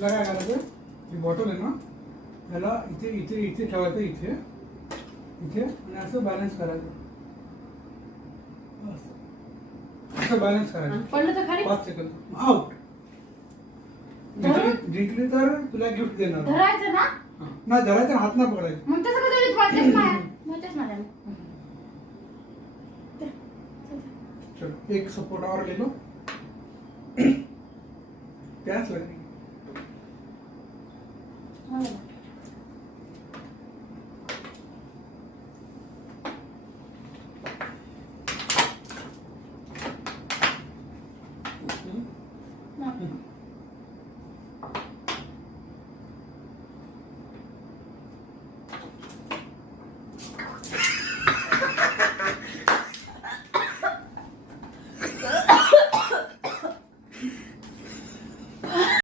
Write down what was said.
तुला काय करायचं, ही बॉटल आहे ना त्याला इथे इथे इथे ठेवायचं, इथे इथे, आणि असं बॅलन्स करायचं, असं बॅलन्स करायचं. पडलं तर खाली 5 सेकंद आउट. जिंकली तर तुला गिफ्ट देणार. धरायचं ना? नाही धरायचं, हात नाही पकडायचं. मग तसं कसं वाटतंच नाही. चलो एक सपोर्ट और ले लो. प्यास लग रही है.